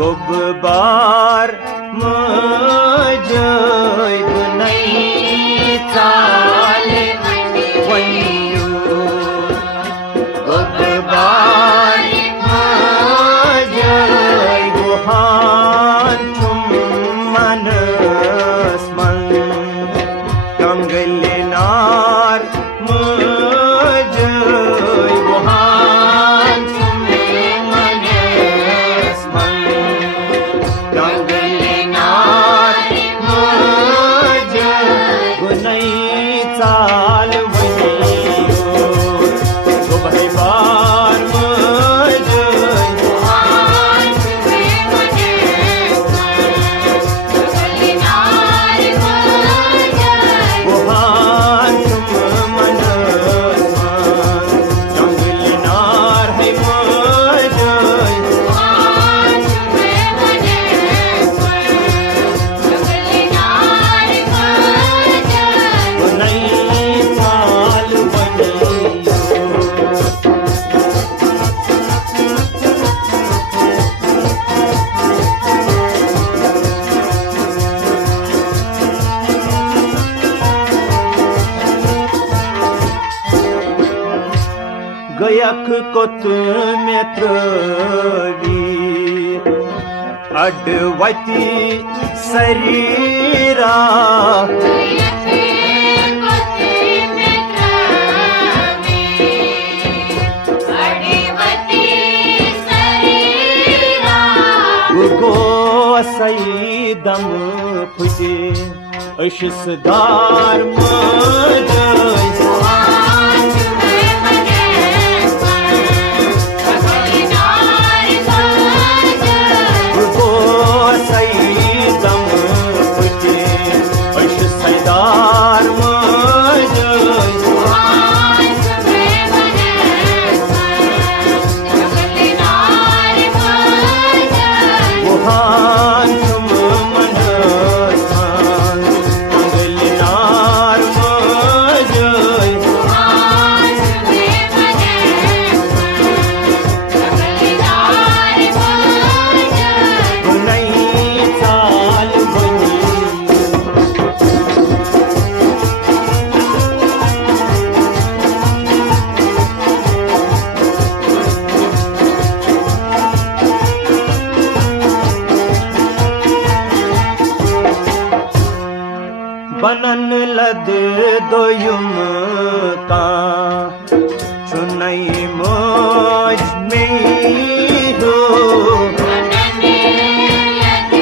गोबबार मजय गुनाई चाल वन्यू गोबबार मजय गुहान तुम मनस मन कंगलनार मजय गुहान तुम मनस मन कंगलनार मजय गुनाई चाल वन्यू गोबबार गयक कोत मेत्रवी अडवती शरीरा गो सईदम फुटे अशसदार मजय बनन लद दोयुम का चुनई मोज में हो बनन लद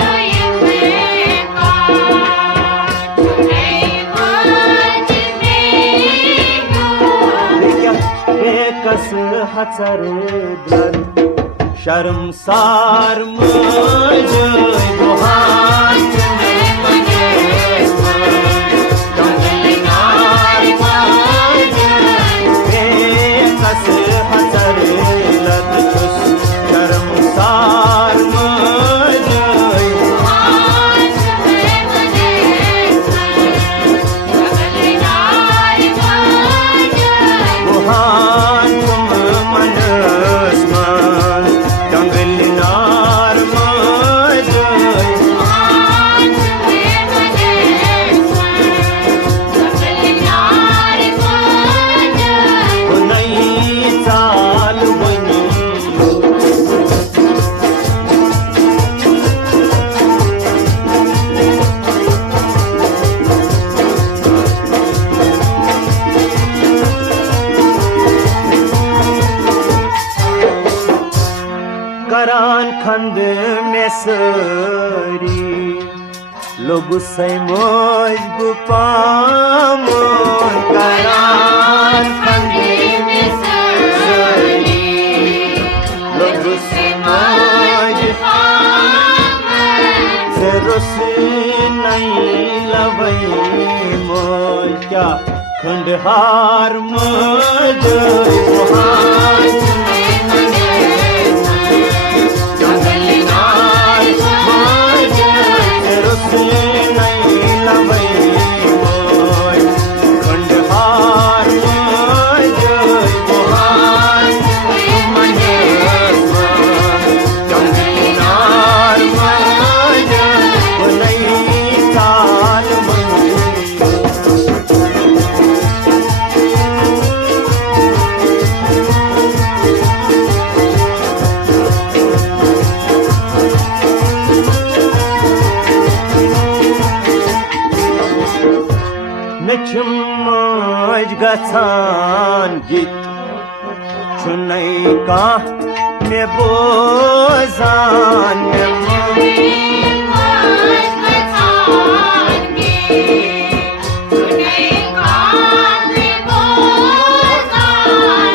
दोयुम का चुनई मोज में हो एकस हचर दर शर्मसार मजय गुहान करान खंद में सरी लोग सैमोज गुपामोन करान खंद में सरी लोग सैमोज से रुस नहीं लवई मोज क्या खंडहार मजय गुहान Jai नछम मौज गसान गीत छुनै का मे बोजान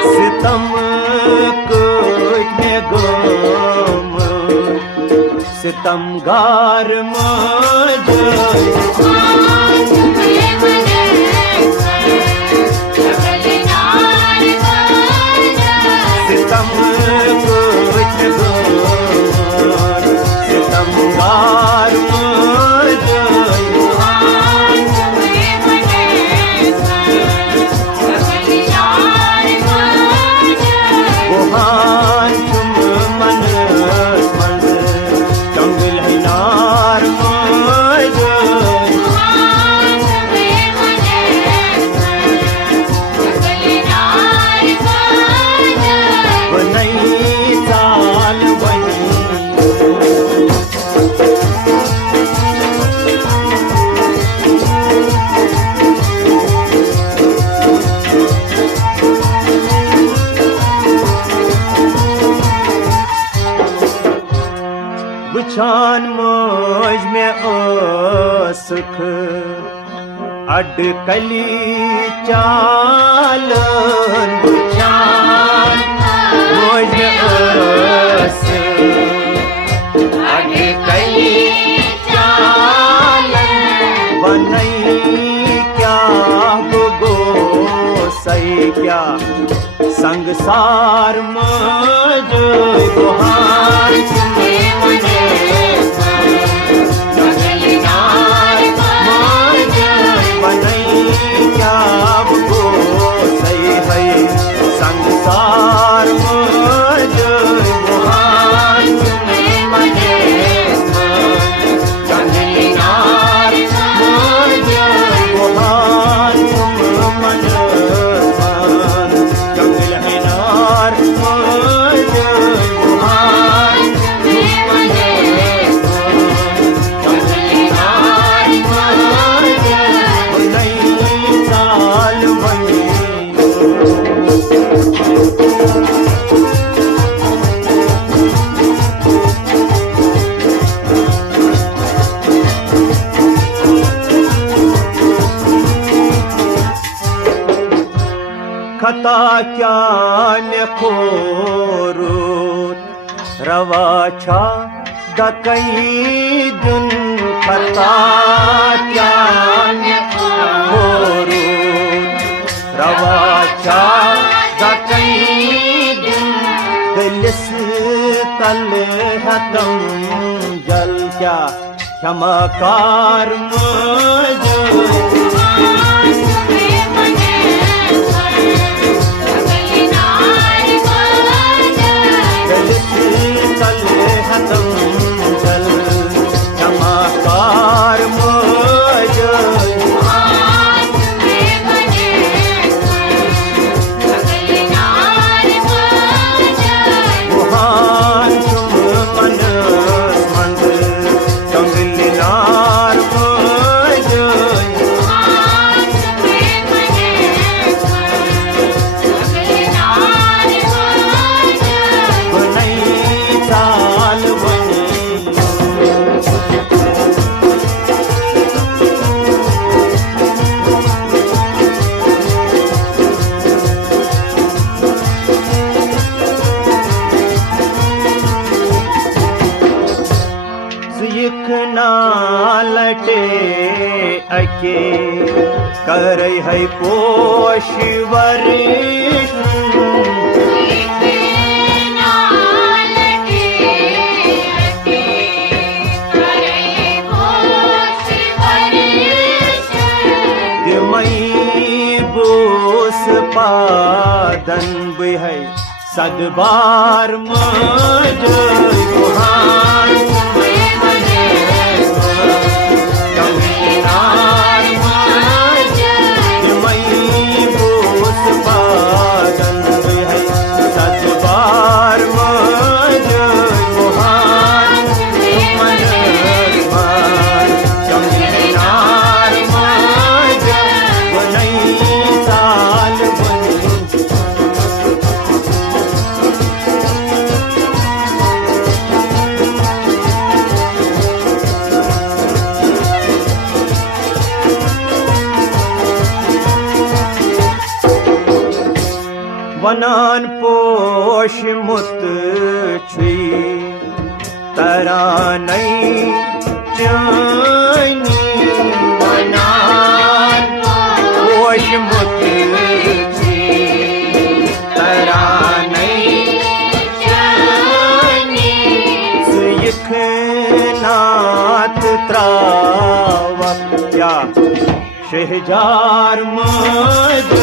सितम कुछ मे गोम सितमगार मुझे सितम कुछ गोर सितमगार मुझे गुहान तुम मन मंद जंगल हिनार मुझे बनई चाल बनी बुछान मौज में सुख अडकली चालन बुछान मौज में अडकली चालन बनई क्या गो सही क्या संगसार मौज गुहार संसार मुझे गुहान मने जंगलीनार मुझे गुहान मन जंगलीनार मुझे गुहान मने जंगलीनार मुझे नई साल बनी खता क्या ने खोरूत रवा छा दकई दुन खता क्या ने खोरूत रवा छा दकई दुन दिलस तल हतम जल क्या क्षमाकार मुझे हतम जल क्षमाकार मुझे गुहान तुम मन मंद जंगलीनार मुझे बनई चाल बनी सिखना लटे अके कर है पोष वरिष्ठ बोस पादन है सदबार मुझे गुहान जंगलीनार मुझे बोस पादन है सदबार मुझे गुहान जंगलीनार मुझे बनान पोश मुत छुई तरा नहीं जानी बनान पोश मुत छुई तरा नहीं जानी सिख नात त्रावा क्या शहजार मज